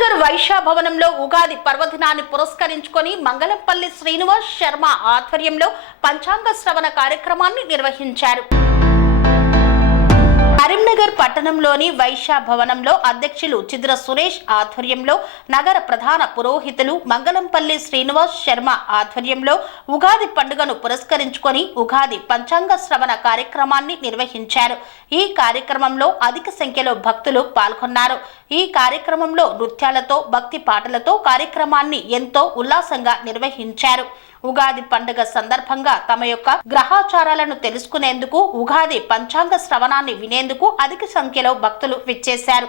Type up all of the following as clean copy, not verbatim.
కరీంనగర్ వైశ్య భవనంలో ఉగాది పర్వదినాన్ని పురస్కరించుకొని మంగళంపల్లి శ్రీనివాస్ శర్మ ఆధ్వర్యంలో పంచాంగ శ్రవణ కార్యక్రమాన్ని నిర్వహించారు. కరీంనగర్ పట్టణంలోని వైశ్య భవనంలో అధ్యక్షులు చిద్ర సురేష్ ఆధ్వర్యంలో నగర ప్రధాన పురోహితులు మంగళంపల్లి శ్రీనివాస్ శర్మ ఆధ్వర్యంలో ఉగాది పండుగను పురస్కరించుకొని ఉగాది పంచాంగ శ్రవణ కార్యక్రమాన్ని నిర్వహించారు. ఈ కార్యక్రమంలో అధిక సంఖ్యలో భక్తులు పాల్గొన్నారు. ఈ కార్యక్రమంలో నృత్యాలతో భక్తి పాటలతో కార్యక్రమాన్ని ఎంతో ఉల్లాసంగా నిర్వహించారు. ఉగాది పండుగ సందర్భంగా తమ యొక్క గ్రహాచారాలను తెలుసుకునేందుకు ఉగాది పంచాంగ శ్రవణాన్ని వినేందుకు అధిక సంఖ్యలో భక్తులు విచ్చేశారు.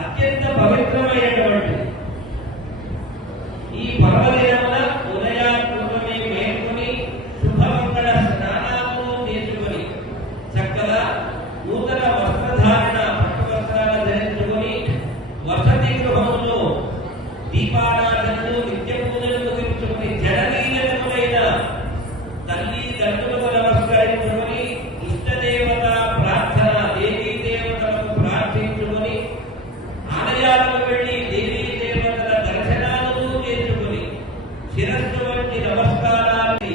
అత్యంత పవిత్రమైనటువంటి ఈ పర్వదినమున ఉదయాన్నే మేల్కొని శుభమంగళ స్నానాలను చేసుకొని చక్కగా నూతన వస్త్రధారణ పట్టు వస్త్రాలు ధరించుకొని వసతి గృహంలో దీపారాధనలు నిత్య పూజలు ముగించుకొని జననీయులైన తల్లి దండులకు నమస్కరించుకొని ఇష్టదేవత ప్రార్థన దేవీ దేవతలకు ప్రార్థించుకొని ఆలయాలకు వెళ్లి దేవీ దేవతల దర్శనాలను చేసుకుని శిరస్సు వంటి నమస్కారాన్ని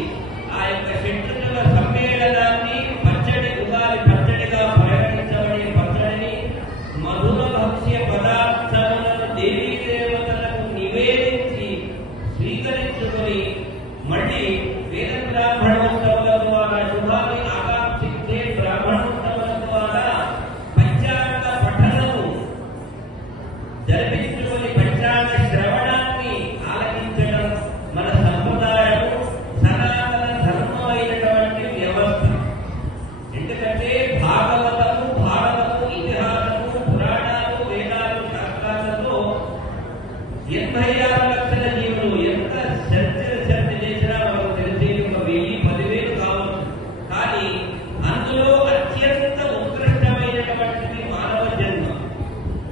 ఆ యొక్క షట్రుల సమ్మేళనాన్ని పచ్చడి ఉగాది పచ్చడిగా పరిగణించబడే పచ్చడిని మధుర భక్ష్య పదార్థములను దేవీ దేవతలకు నివేదించి స్వీకరించుకొని మళ్ళీ వేద బ్రాహ్మణోత్సవాల ద్వారా శుభాన్ని ఆకాంక్షించే బ్రాహ్మణోత్సవాల ద్వారా పంచాంగ పఠనము జరిపించుకొని పంచాంగ శ్రవణాన్ని ఆలకించడం మన సంప్రదాయము సనాతన ధర్మమైనటువంటి వ్యవస్థ. ఎందుకంటే భాగవతము భారతము ఇతిహాసము పురాణాలు వేదాలు శాస్త్రాలతో 86 లక్షల జీవులు ఎంత చర్చ చేసినా మనకు తెలిసేది 1000-10,000 కావచ్చు. కానీ అందులో అత్యంత ఉత్కృష్టమైనటువంటిది మానవ జన్మ.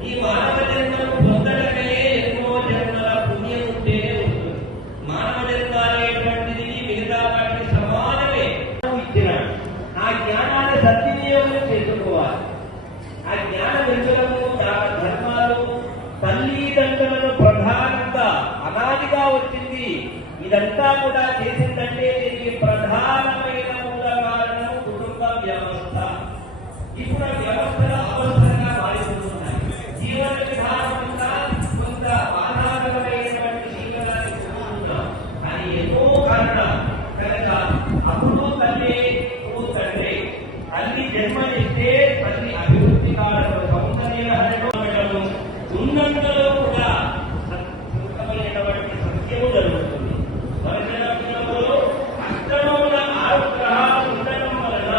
ఈ మానవ జన్మను పొందడమే ఎన్నో జన్మల పుణ్యం ఉంటేనే వస్తుంది. మానవ జన్మ అనేటువంటిది మిగతా వాటికి సమానమే ఇచ్చినాడు. ఆ జ్ఞానాన్ని సద్వినియోగం చేసుకోవాలి. ఆ జ్ఞాన వెలుగులకు ధర్మాలు తల్లిదండ్రులను ప్రధానంగా అనాదిగా వచ్చింది. ఇదంతా కూడా చేసిందంటే దీనికి ప్రధానమైన మూల కారణం కుటుంబ వ్యవస్థ. ఇప్పుడు ఆ వ్యవస్థల అవసరంగా మారిపోతున్నాయి. జీవన విధానంగా కొంత ఆధారమైనటువంటి జీవనాన్ని చూస్తున్నాం. కానీ ఎన్నో కారణాలు కనుక అప్పుడు తల్లి తండ్రి తల్లి జన్మనిస్తే తల్లి అభివృద్ధి కారణం సౌందర్యము ఉన్నంతలో కూడా సత్యమైనటువంటి సత్యము జరుగుతుంది. పరిశీలనలో అష్టమముల 6 గ్రహాలు ఉండడం వలన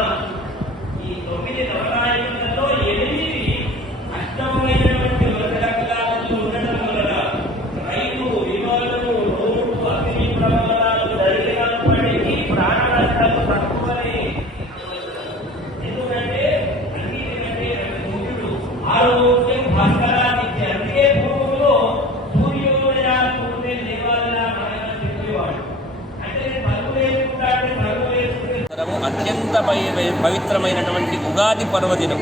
ఈ 9 నవరాయణులలో 8 అష్టమైనటువంటి వర్గకాలు ఉండడం వలన రైలు విమానము రోడ్డు అగ్ని ప్రమాదాలు జరిగినప్పటికీ ప్రాణ నష్టము తక్కువనే. ఎందుకంటే అన్నిటికంటే సూర్యుడు ఆరోగ్యం భాస్కరాన్ని ఇచ్చే. అందుకే భూమిలో సూర్యోదయానికి ఉండే దేవాలయ మనగా చెప్పేవాడు. అంటే పరుగు వేసుకుంటాడే పరుగు వేసుకునే అత్యంత పవిత్రమైనటువంటి ఉగాది పర్వదినం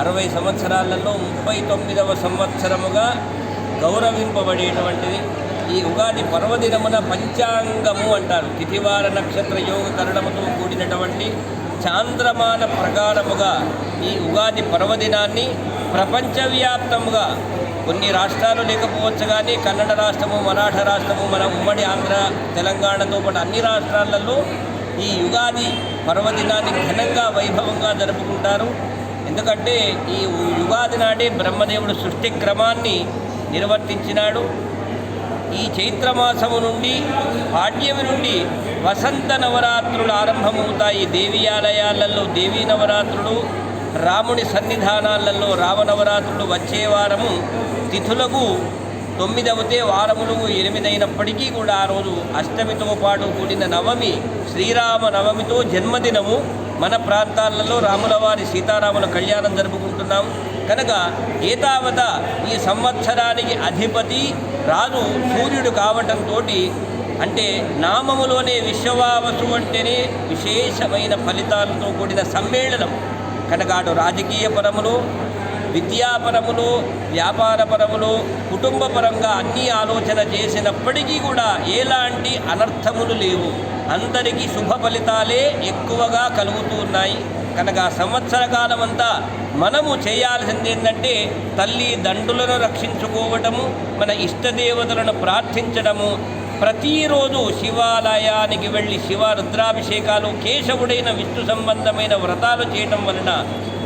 60 సంవత్సరాలలో 39వ సంవత్సరముగా గౌరవింపబడేటువంటిది ఈ ఉగాది పర్వదినమున పంచాంగము అంటారు. తిథివార నక్షత్ర యోగ కరణముతో కూడినటువంటి చాంద్రమాన ప్రకారముగా ఈ ఉగాది పర్వదినాన్ని ప్రపంచవ్యాప్తముగా కొన్ని రాష్ట్రాలు లేకపోవచ్చు కానీ కన్నడ రాష్ట్రము, మరాఠ రాష్ట్రము, మన ఉమ్మడి ఆంధ్ర తెలంగాణతో పాటు అన్ని రాష్ట్రాలలో ఈ ఉగాది పర్వదినాన్ని ఘనంగా వైభవంగా జరుపుకుంటారు. ఎందుకంటే ఈ యుగాది నాడే బ్రహ్మదేవుడు సృష్టి క్రమాన్ని నిర్వర్తించినాడు. ఈ చైత్రమాసము నుండి పాడ్యమి నుండి వసంత నవరాత్రులు ఆరంభమవుతాయి. దేవీయాలయాలలో దేవీ నవరాత్రులు, రాముని సన్నిధానాలలో రామనవరాత్రులు వచ్చే వారము తిథులకు 9 అవుతే వారములు 8 అయినప్పటికీ కూడా ఆ రోజు అష్టమితో పాటు కూడిన నవమి శ్రీరామ నవమితో జన్మదినము. మన ప్రాంతాలలో రాముల వారి సీతారాముల కళ్యాణం జరుపుకుంటున్నాం. కనుక ఏతావత ఈ సంవత్సరానికి అధిపతి రాజు సూర్యుడు కావటంతో అంటే నామములోనే విశ్వవావసు అంటేనే విశేషమైన ఫలితాలతో కూడిన సమ్మేళనం. కనుక అటు రాజకీయ పరములు, విద్యాపరములు, వ్యాపారపరములు, కుటుంబపరంగా అన్నీ ఆలోచన చేసినప్పటికీ కూడా ఎలాంటి అనర్థములు లేవు. అందరికీ శుభ ఫలితాలే ఎక్కువగా కలుగుతూ ఉన్నాయి. కనుక సంవత్సర కాలం అంతా మనము చేయాల్సింది ఏంటంటే తల్లి దండులను రక్షించుకోవటము, మన ఇష్టదేవతలను ప్రార్థించడము, ప్రతిరోజు శివాలయానికి వెళ్ళి శివ రుద్రాభిషేకాలు, కేశవుడైన విష్ణు సంబంధమైన వ్రతాలు చేయటం వలన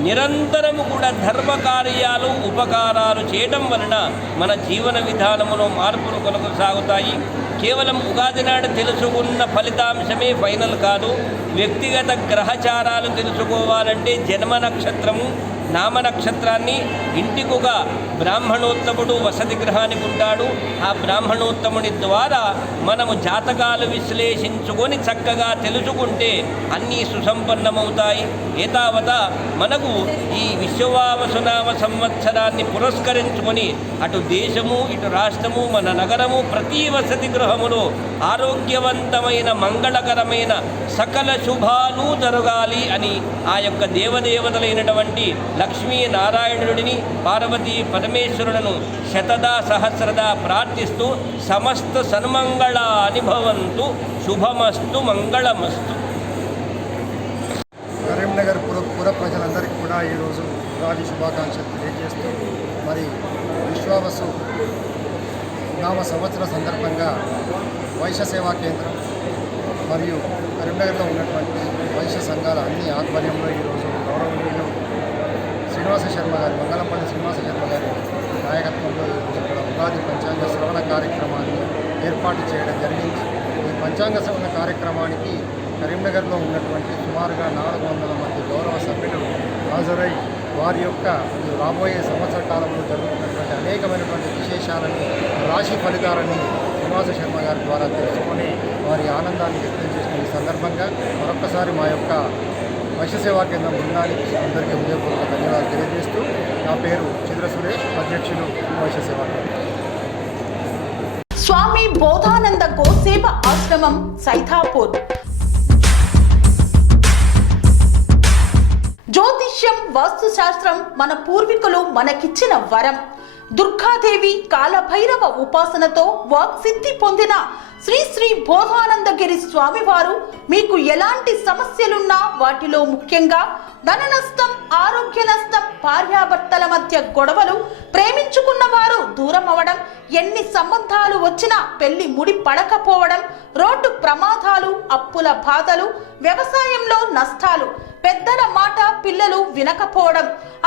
నిరంతరము కూడా ధర్మ కార్యాలు, ఉపకారాలు చేయటం వలన మన జీవన విధానములో మార్పులు కొనసాగుతాయి. కేవలం ఉగాది నాడు తెలుసుకున్న ఫలితాంశమే ఫైనల్ కాదు. వ్యక్తిగత గ్రహచారాలు తెలుసుకోవాలంటే జన్మ నక్షత్రము, నామ నక్షత్రాన్ని ఇంటికొక బ్రాహ్మణోత్తముడు వసతి గృహానికి ఉంటాడు. ఆ బ్రాహ్మణోత్తముని ద్వారా మనము జాతకాలు విశ్లేషించుకొని చక్కగా తెలుసుకుంటే అన్నీ సుసంపన్నమవుతాయి. ఏతావత మనకు ఈ విశ్వవావసునామ సంవత్సరాన్ని పురస్కరించుకొని అటు దేశము, ఇటు రాష్ట్రము, మన నగరము, ప్రతి వసతి గృహములో ఆరోగ్యవంతమైన మంగళకరమైన సకల శుభాలు జరగాలి అని ఆ యొక్క దేవదేవతలైనటువంటి లక్ష్మీ నారాయణుడిని, పార్వతీ పరమేశ్వరులను శతదా సహస్రదా ప్రార్థిస్తూ సమస్త సన్మంగళాని భవంతు, శుభమస్తు, మంగళమస్తు. కరీంనగర్ పుర ప్రజలందరికీ కూడా ఈరోజు ఉగాది శుభాకాంక్షలు తెలియజేస్తూ మరి విశ్వావసు నామ సంవత్సర సందర్భంగా వైశ్య సేవా కేంద్రం మరియు కరీంనగర్లో ఉన్నటువంటి వైశ్య సంఘాల అన్ని ఆధ్వర్యంలో ఈరోజు గౌరవనీయులు శ్రీనివాస శర్మ గారి, మంగళంపల్లి శ్రీనివాస శర్మ గారి నాయకత్వంలో ఈరోజు ఇక్కడ ఉగాది పంచాంగ శ్రవణ కార్యక్రమాన్ని ఏర్పాటు చేయడం జరిగింది. ఈ పంచాంగ శ్రవణ కార్యక్రమానికి కరీంనగర్లో ఉన్నటువంటి సుమారుగా 400 మంది గౌరవ సభ్యులు హాజరై వారి యొక్క రాబోయే సంవత్సర కాలంలో జరుగుతున్నటువంటి అనేకమైనటువంటి విశేషాలను, రాశి ఫలితాలని శ్రీనివాస శర్మ గారి ద్వారా తెలుసుకొని వారి ఆనందాన్ని వ్యక్తం చేసిన ఈ సందర్భంగా మరొక్కసారి మా యొక్క వైశ్య సేవా కేంద్రం బృందానికి అందరికీ హృదయపూర్వక ధన్యవాదాలు తెలియజేస్తూ నా పేరు చిద్ర సురేష్, అధ్యక్షులు వైశ్య సేవా కేంద్రం. స్వామి బోధానంద గోసేవ ఆశ్రమం, సైథాపూర్. జ్యోతిష్యం, వాస్తుశాస్త్రం మన పూర్వీకులు మనకిచ్చిన వరం. దుర్గాదేవి, కాలభైరవ ఉపాసనతో వాక్సిద్ధి పొందిన శ్రీ శ్రీ బోధానందగిరి స్వామివారు మీకు ఎలాంటి సమస్యలున్నా, వాటిలో ముఖ్యంగా ధన నష్టం, ఆరోగ్య నష్టం, భార్యాభర్తల మధ్య గొడవలు, ప్రేమించుకున్న వారు దూరం అవడం, ఎన్ని సంబంధాలు వచ్చినా పెళ్లి ముడి పడకపోవడం, రోడ్డు ప్రమాదాలు, అప్పుల బాధలు, వ్యవసాయంలో నష్టాలు, పెద్దల మాట పిల్లలు వినకపోవడం,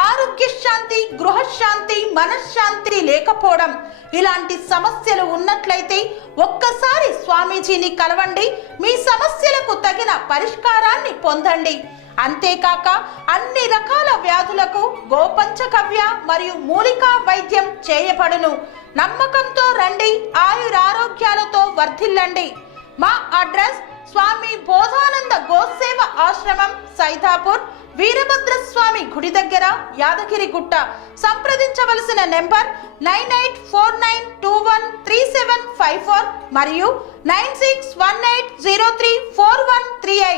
ఆరోగ్య శాంతి, గృహశాంతి, మనశ్శాంతి లేకపోవడం, ఇలాంటి సమస్యలు ఉన్నట్లయితే ఒక్కసారి స్వామీజీని కలవండి. మీ సమస్యలకు తగిన పరిష్కారాన్ని పొందండి. అంతేకాక అన్ని రకాల వ్యాధులకు గోపంచకవ్య మరియు మూలికా వైద్యం చేయబడును. నమ్మకంతో రండి, ఆయురారోగ్యాలతో వర్ధిల్లండి. మా అడ్రస్ స్వామి బోధానంద గోసేవ ఆశ్రమం, సైథాపూర్, వీరభద్రస్వామి గుడి దగ్గర, యాదగిరిగుట్ట. సంప్రదించవలసిన నెంబర్ 9849213754 మరియు 9618034138.